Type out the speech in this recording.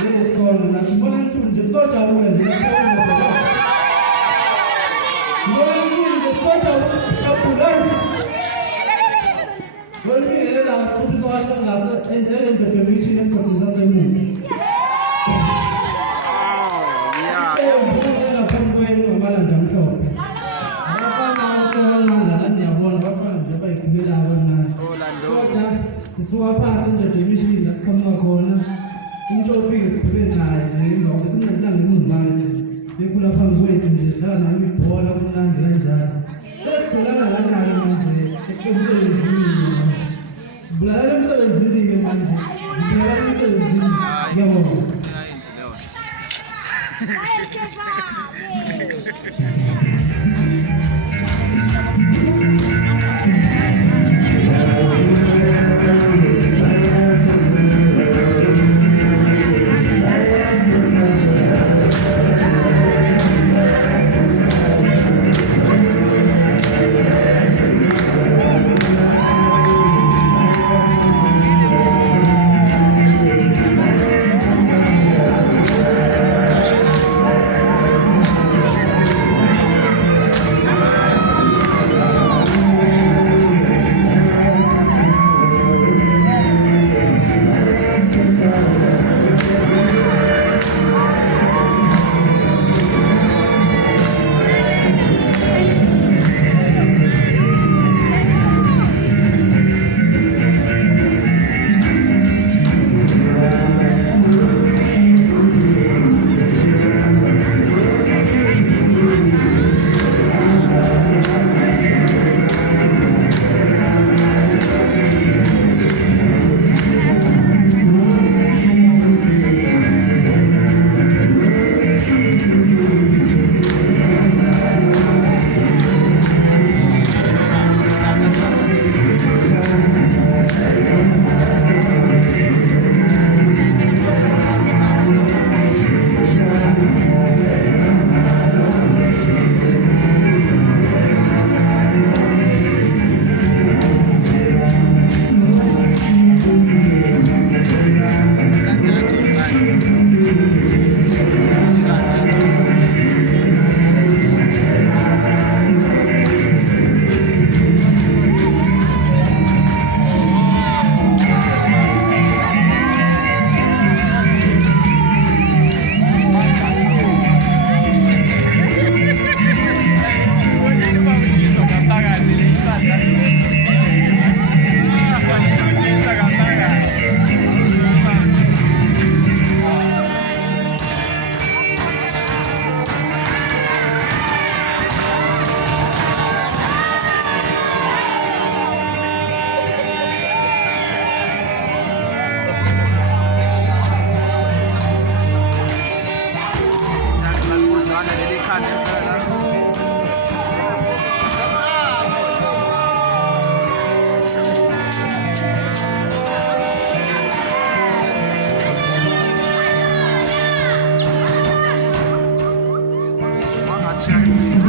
ngesikole nathi mbona insuku nje sojabule nje mbona insuku nje sojabule Volmi la fusi soasha ngase endodo permission esikhathini sasemuva. Yeah. Phambili ngamalanda amhlophe. Abafana abasebancane la niyabona bafana nje bayifumela abona. Kodwa sisuka phansi endodo permission la siqhamuka khona. Umthophike siphele naye nje emva kokuthi singahlanga emuva nje. Bekhula phambi kwethu nje dlala nami ibhola kumnandi kanjalo. Sesolana kanjalo manje ekusebenzeni. Bulala emsebenzini ke manje. Bulala emsebenzini. Ngiyabonga. Shine